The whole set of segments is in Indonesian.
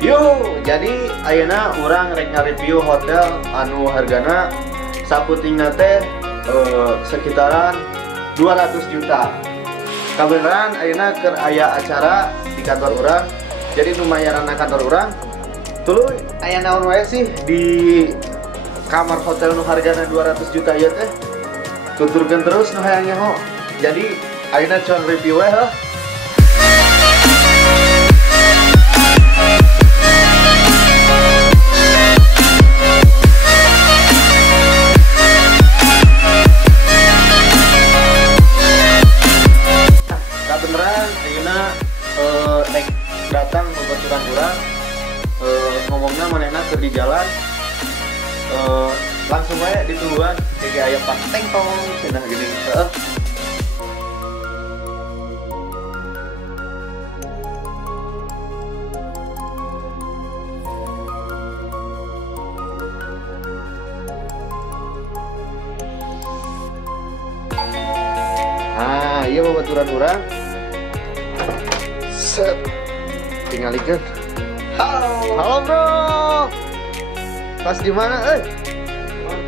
Yuk, jadi ayeuna urang rek nge-review hotel anu hargana saputingna teh sekitaran 200 juta. Kabeneran ayeuna keur aya acara di kantor urang. Jadi lumayan kantor urang. Tuluy aya naon wae sih di kamar hotel nu hargana 200 juta ieu teh. Tuturkeun terus nu hayang nyaho. Jadi ayeuna coba review we heuh. Datang membaturan urang ngomongnya manehna keur di jalan langsung aja ditungguan kayak aya pas teng tong cenah gini heeh. Ah, iya babaturan urang. Set. Tingalikeun. Halo bro. Pas di mana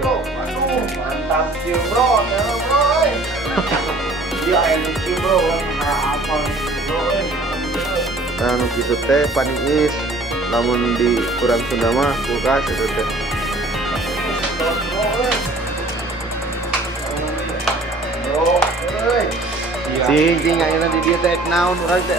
bro? Aduh, mantap sih bro. Halo bro. Dia enak sih bro. Apa bro? Nah, nu kitu teh paniis. Lamun di kurang Sunda mah kulkas itu teh. Bro, euy. Cing ayeuna di dieu teh naon urang teh.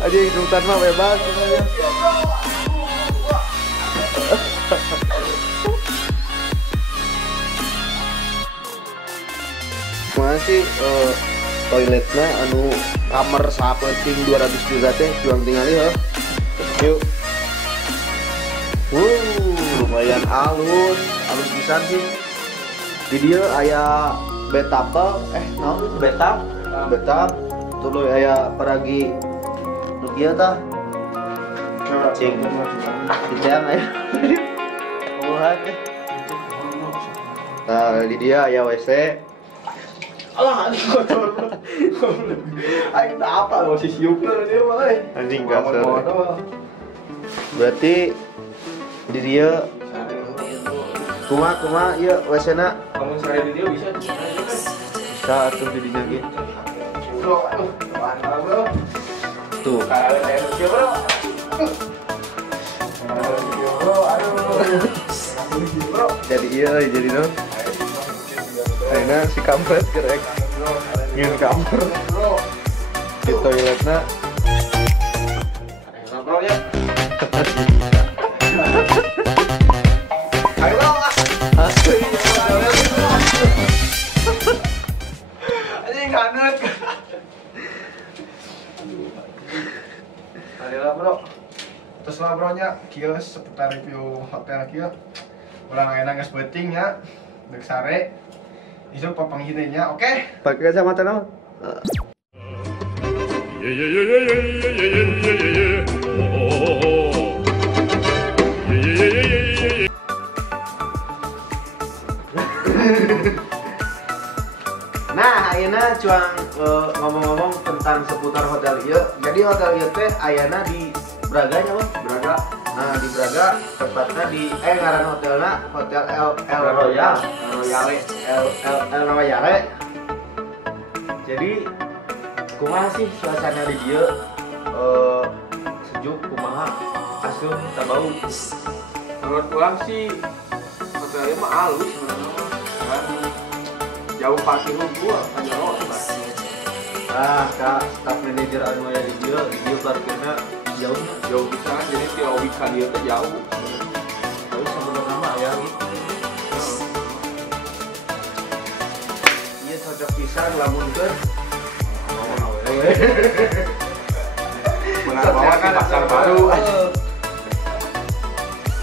Aja hidupan mah bebas sebenarnya. Masih toiletnya anu kamar sapeting 200 juta teh juang tingali heuh. Yuk. Lumayan halus pisan sih. Di dia aya betapel, naon itu betap? Betap. Tuluy aya peragi nu kieu tah. Cing. Dicang aya. Ulah teh. Nah, di dia aya WC. Alah anjing kotor. Aing teh apa lo si siupkeun dia mah euy. Anjing kasar. Berarti di dia kuma ieu WC-na kamu sare di dia bisa atuh di dinya ge. Bro, aduh, mantap bro. Tuh. Kalau saya bro. Bro, aduh. Bro. Jadi iya, jadi no. Ayeuna si kampret gerek. Ngeun kamper. Di toiletna. Ayo bro ya. Anjing kanut. Adalah bro. Terus lah bro nya kieu seputar review hotel kieu. Ulang ayeuna geus beuting nya. Deuk sare. Isuk papanggih nya, oke? Pakai kacamata naon? Nah, ayeuna cuang ngomong-ngomong tentang seputar hotel ieu. Jadi hotel ieu teh ayana di Braga nya, Bang. Braga. Nah, di Braga tepatnya di ngaran hotelna Hotel El Royal. El Royale. Jadi kumaha sih suasana di dieu? Sejuk kumaha? Asup teu bau. Menurut pulang sih hotelnya mah halus sebenarnya kan jauh parkir hukum aja loh. Kak staff manager anu aya di dieu parkirna jauh bisa jadi teori ka dieu teh jauh. Tapi sebenarnya mah aya gitu. Ieu cocok pisan lamun keur Mengabawa kan pasar baru.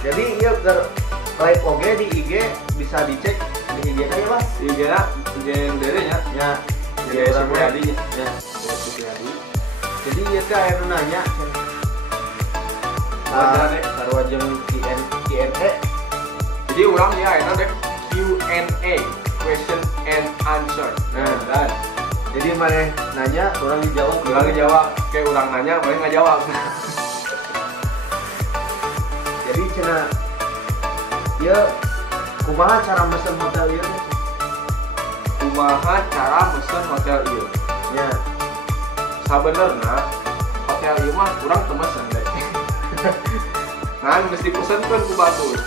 Jadi ieu keur live oge di IG bisa dicek di IG nya ya, Mas. Di IG-na yang derenya Ya, di Supriyadi nya. ya. Jadi ieu teh aya nu nanya. Sarua jeung Q&A. Jadi urang ya eta dek Q&A mana nanya, orang dijawab. Orang ngejawab, kayak orang nanya, mana nggak jawab. Jadi cina, ya kumaha cara mesen hotel ieu? Kumaha cara mesen hotel ieu? Ya, Sabenerna hotel ieu mah urang teu mesen deh. Nah, mesti pesenkeun ku batur.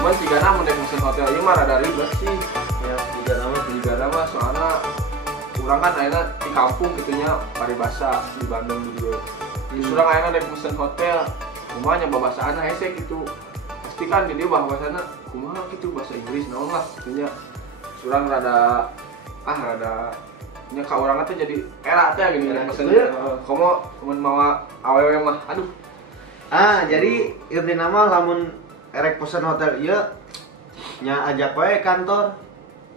Cuman sigana mun dek mesen hotel ieu mah rada ribet sih. ya Juga nama soalnya urang kan ayeuna di kampung gitunya paribasa di Bandung di dieu. Terus urang ayeuna dek mesen hotel, kumaha nya babasaana hese gitu. Pasti kan di dieu bahasana kumaha gitu bahasa Inggris naon lah gitunya. Urang rada nya ka urang teh jadi era teh gini Era mesen. gitu ya? Komo mun mawa awewe mah aduh. Jadi inti nama lamun erek pesen hotel ieu nya ajak wae kantor.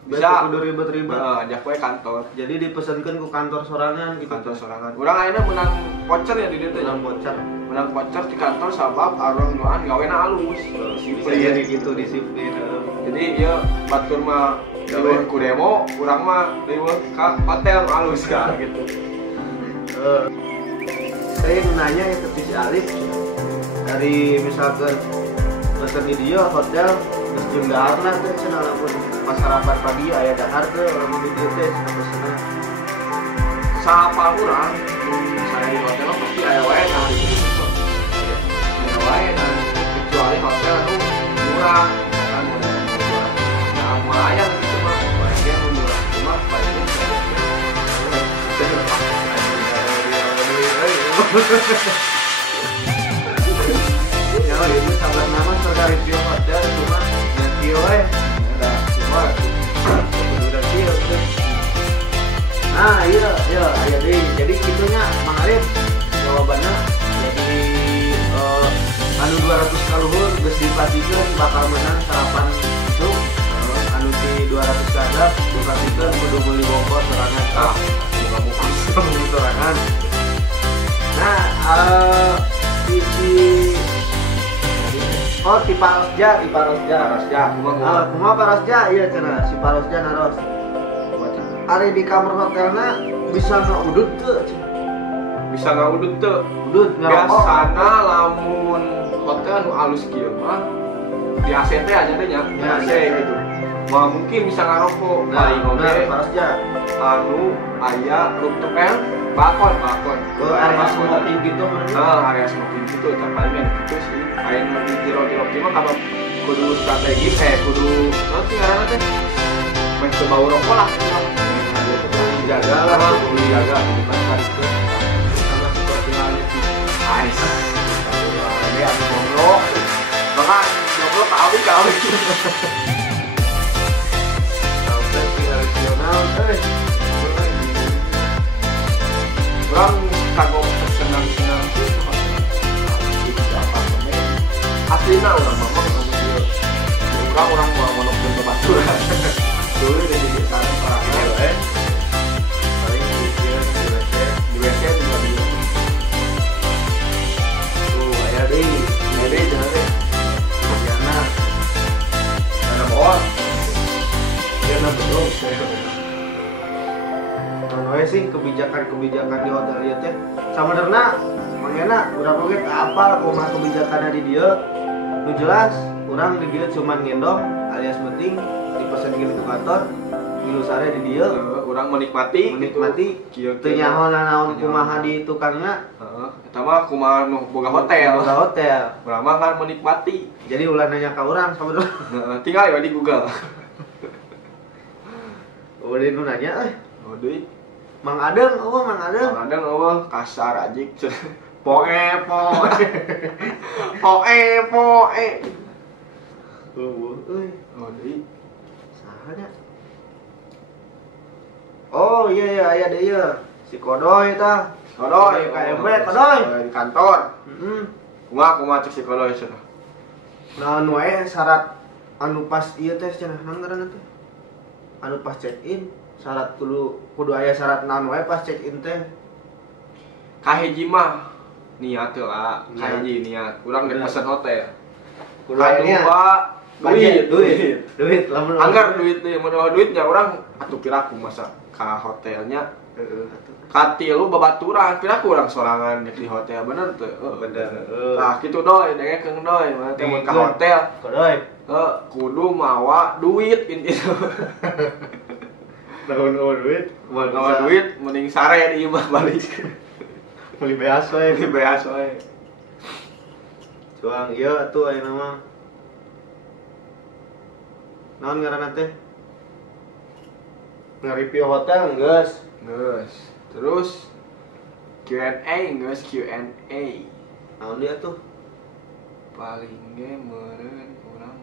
Bisa kudu ribet-ribet. Ajak wae kantor. Jadi dipesankeun ku kantor sorangan gitu. Kantor sorangan. Urang ayeuna menang voucher ya di dieu teh. Dalam voucher. Menang voucher di kantor sabab arung nuan gawena alus. Jadi gitu disiplin. Jadi ya batur mah diweuh ku demo, urang mah diweuh ka hotel alus kan gitu. Saya nanya ya ke si Alif dari misalkan pesen di dia hotel terus jam daharna teh cenah lamun pas sarapan pagi aya dahar teh lamun di dieu teh cenah pesenna. Sapa urang saya di hotel mah pasti aya wae nah di situ. Aya wae nah kecuali hotel anu murah kan murah. Nah, murah aya gitu mah, baiknya murah cuma baiknya Ya itu sahabat nama saudara review hotel cuma review udah cuma udah review tuh. Iya aya deui. Jadi kitunya Mang Arif jawabannya jadi anu 200 kaluhur geus dipatikeun bakal menang sarapan itu. Anu ti 200 kadap dipatikeun kudu meuli bongkos sorangan. Beli sorangan. Ti Parosja. Kumaha Parosja ieu cenah si Parosja naros. Ari di kamar hotelna bisa ngaudut teu? bisa ngaudut teu. Udut ngarokok. Biasana lamun hotel anu alus kieu mah di AC teh aja deh nya, di Ya, AC ya. gitu. Wah mungkin bisa ngarokok. Paling oke Parosja. anu aya rooftop balkon. Ke area smoking gitu meureun. Area smoking gitu, tapi kan gitu sih. Aya nu di jero-jero kieu mah kalau kudu strategi kudu naon sih ngaranna teh? Meh teu bau rokok lah. Jaga lah, kudu dijaga bukan hari itu. Sama seperti halnya sih. Ais. Ini aku goblok. Maka goblok kawin. Sampai tradisional Orang kagok senang-senang sih di apartemen. Aslina orang mama orang mau monopol kebaturan. Dulu dari di sana para paling di WC juga bisa. tuh aya deui. Jadi jadi Diana. karena bawah Diana betul. Noe sih kebijakan di hotel ieu teh sabenerna mangena urang oge apal kumaha kebijakanna di dieu. Nu jelas urang di dieu cuman ngendong alias penting dipesenkeun ke kantor ngilu sare di dieu orang menikmati kieu teu nyaho naon kumaha di tukangna. Eta mah kumaha nu boga hotel. Boga hotel. Urang mah kan menikmati. Jadi ulah nanya ka urang sabenerna. Tinggal ya di Google. Udah nu nanya Oh deui. Mang Adeng. Kadang eueuh kasar ajik. Poe. Euy. Oh deui. Saha nya? Oh iya aya deui ieu. Si Kodoy tah. Kodoy KMB Kodoy. di kantor. Heeh. Kumaha cek si Kodoy cenah. Nah anu wae syarat anu pas ieu teh cenah naon ngaranna teh? Anu pas check in syarat kudu aya syarat naon wae pas check in teh. Kahiji mah niat teh lah. Niat. Kahiji niat. Urang ge pesen hotel. Kudu aya niat. Kadua duit. Duit lamun Anggar duit teh mun duitnya urang atuh kiraku masa ka hotelnya katilu babaturan pira kurang sorangan di hotel bener tuh. Bener. Nah kitu doi dengekeun doi mana teh mun ka hotel Kodoy. kudu mawa duit intinya. Tahun duit, Mawa duit mending sare di imah balik. beli beas we. Di beas we. Cuang ieu tuh aya nama. Naon ngaranna teh? Nge-review hotel geus. Geus. Terus Q&A geus Q&A. Naon dia tuh? Paling ge meureun urang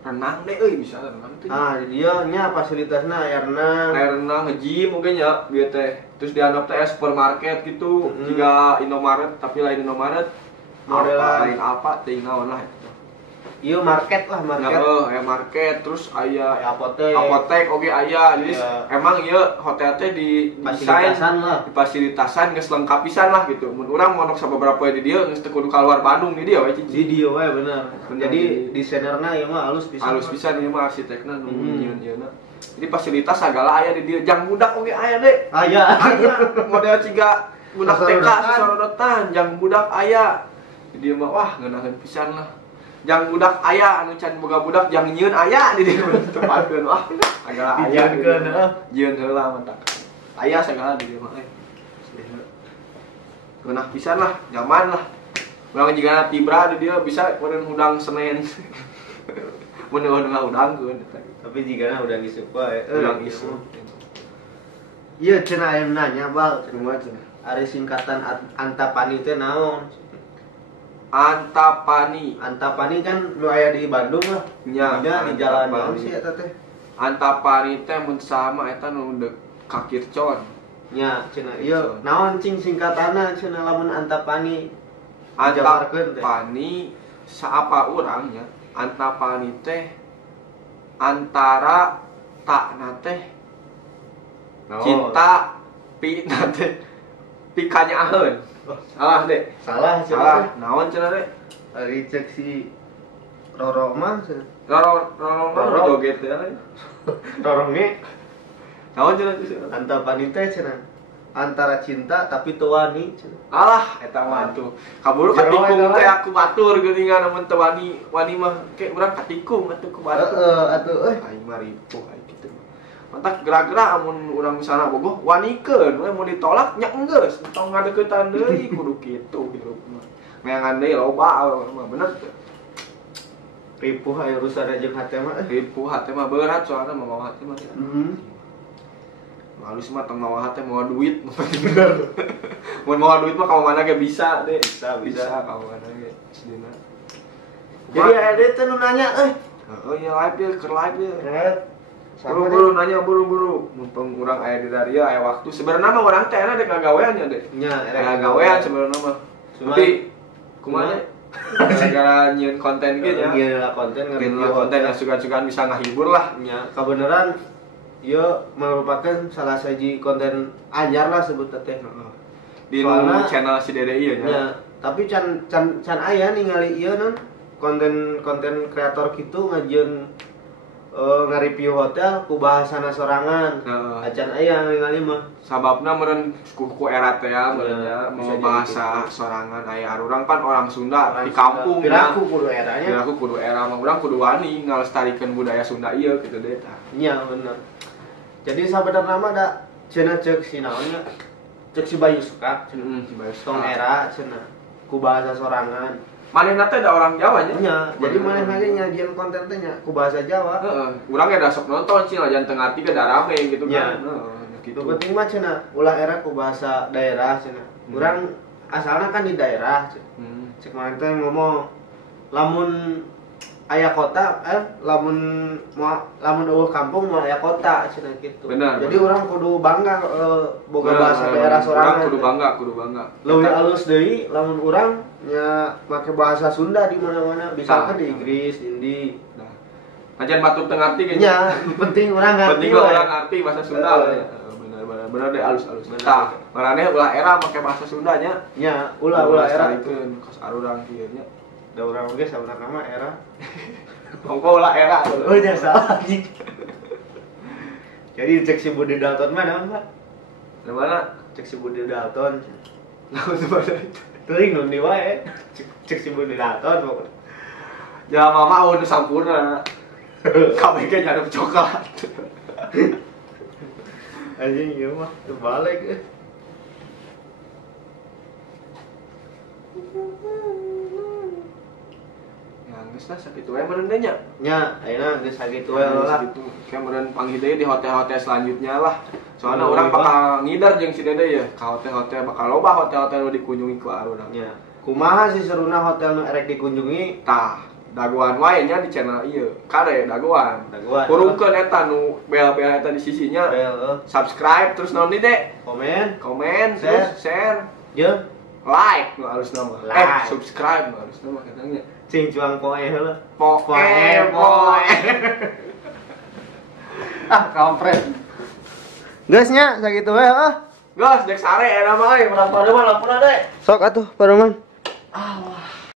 renang deh euy bisa renang teh. Dia nya fasilitasna aya renang. Air renang nge-gym mungkin ya bieu teh. Terus dianggap teh supermarket gitu, jiga Indomaret tapi lain Indomaret. Modelan apa teh naon lah itu. Ieu market lah, market. Ya, aya market terus aya Apotek. apotek oge aya. Jadi Ya. emang ieu hotel teh di desain Fasilitasan lah. di fasilitasan geus lengkap pisan lah gitu. Mun urang monok sababaraha poe di dieu geus teu kudu kaluar Bandung di dieu we Di cici. dia we bener. Bener, Jadi jadi- desainerna ieu mah halus pisan. Halus pisan ieu mah arsitekna nu nyieun-nyieunna. Jadi fasilitas sagala aya di dieu. Jang budak oge aya deh. Aya. Aya model ciga budak TK Sasorodotan. sasorodotan, jang budak aya. Di dieu mah wah ngeunaheun pisan lah. Jang budak aya anu can boga budak jang nyieun aya di dieu tempatkeun wah sagala aya. Dijieunkeun, heeh. Jieun heula mah tak. Aya sagala di dieu mah. Geunah pisan lah, nyaman lah. Urang jigana tibra di dieu bisa meureun hudang Senen. Mun udangkeun eta. Tapi jigana udah ngisep wae. Udang isu. Ieu cenah aya nanya bal. Kumaha cenah? Ari singkatan Antapani teh naon? Antapani. Antapani kan nu aya di Bandung lah. Nya, Nya di jalan naon Antapani. sih eta teh? Antapani teh mun sama eta nu dek ka Kircon. Nya cenah ieu naon cing singkatanna cenah lamun Antapani? Dijabarkeun teh. Antapani saapa urangnya? Antapani teh antara takna teh Naon? cinta pi teh pikanyaeun. Salah deh. Salah cenah. Salah. teh. Naon cenah deh? Ari cek si Roro mah cenah. Roro joget teh. Roro ge Naon cenah cenah? Antapani teh cenah antara cinta tapi teu wani cenah. Alah, eta mah tuh. Kaburu Jero katikung eta teh mah. aku batur geuningan mun teu wani mah ke urang katikung atuh ku batur. Atuh Aing mah ripuh aing kitu. Mantak gerak-gerak amun urang misalna bogoh wanikeun we mun ditolak nya enggeus, tong ngadeuketan deui kudu kitu hirup mah. Meangan deui loba mah bener teh. ripuh aya urusan jeung hate mah. Ripuh hate mah berat soalna mawa hate mah. Halus mah tong mawa hate mawa duit bener. Mun mawa duit mah ka mana ge bisa deh. Bisa ka mana ge sedina. Jadi ada teh nu nanya Oh iya live ya, keur live ya. Sama Buru-buru nanya buru-buru. Mumpung urang aya di radio aya waktu. Sebenarnya mah urang teh ada gagawean ya, Dek. nya Gagawean sebenarnya mah. Cuma- Tapi kumaha? Gara-gara nyieun konten gitu ya. Iya lah konten Bikin konten yang suka-sukaan bisa ngahibur lah. nya kebenaran ieu merupakan salah siji konten anyar lah sebut teh. Di Soalna- channel si Dede ieu nya. Ya, tapi can aya ningali ieu non konten kreator kitu ngajieun nge-review hotel ku bahasana sorangan. Heeh. Acan aya ningali mah. Sababna meureun ku era teh ya, meureun Ya, ya bisa mau jadi bahasa gitu. sorangan aya urang pan orang Sunda Orang di kampung Sunda. ya. Piraku kudu eranya. Piraku kudu era mah urang kudu wani ngalestarikeun budaya Sunda ieu kitu deh tah. Iya bener. Jadi sabenerna mah da cenah ceuk si naonnya. Ceuk si Bayu Suka cenah. Tong era cenah ku bahasa sorangan. Manehna teh da orang Jawa nya. Nya, jadi manehna ge nyajieun konten teh nya ku bahasa Jawa. Heeh, urang ge da sok nonton sih lajan teu ngarti ge da rame gitu Ya. kan. Heeh, gitu. Itu penting mah cenah ulah era ku bahasa daerah cenah. Urang asalna kan di daerah cenah. Hmm. Cek maneh teh ngomong lamun aya kota lamun eueuh kampung mah aya kota cenah kitu. Benar, Jadi benar. urang kudu bangga boga Bener, bahasa bener, daerah bener. sorangan. Urang kudu bangga. Leuwih alus deui lamun urang nya make bahasa Sunda di mana-mana, misalkan Tah. di Inggris, di Indi. Nah. Najan batur teu ngarti ge. Nya, penting urang ngarti. Penting we. urang ngarti bahasa Sunda. Heeh. Bener deh alus-alus. Bener. Tah, maraneh ulah era make bahasa Sunda nya. Nya, ulah era. Sarikeun kos arurang kieu nya. Da urang ge sabenerna mah era. Mongko ulah era. Oh, nya salah anjing. Jadi cek si Budi Dalton mana Pak? Di mana? Cek si Budi Dalton. Nah, di mana itu? Teuing nu di wae. Cek si Budi Dalton pokoknya. Ya mama udah sampurna. KBG nyadap coklat. Anjing ieu mah terbalik. Ya geus lah sakitu we meureun nya. Nya, ayeuna geus sakitu we lah. Gitu. Kayak meureun panggil deui di hotel-hotel selanjutnya lah. Soalnya Oh, orang iya, bakal ngidar jeung si Dede ya. Ka hotel-hotel bakal loba hotel-hotel nu dikunjungi ku urang. Nya. Kumaha sih seruna hotel nu erek dikunjungi? Tah, dagoan wae nya di channel ieu. Kade dagoan. Dagoan. Kurungkeun eta nu bel-bel eta di sisinya. Bel, Subscribe terus naon Dede? komen, Komen, Share. terus share, jeung like nu harus nama. Like. Subscribe nu harus nama katanya. cing cuang poe heula. Poe. Ah, kampret. Geus nya sakitu we Gas, dek sare eta mah euy, urang pareman lampuna dek. Sok atuh pareman. Allah.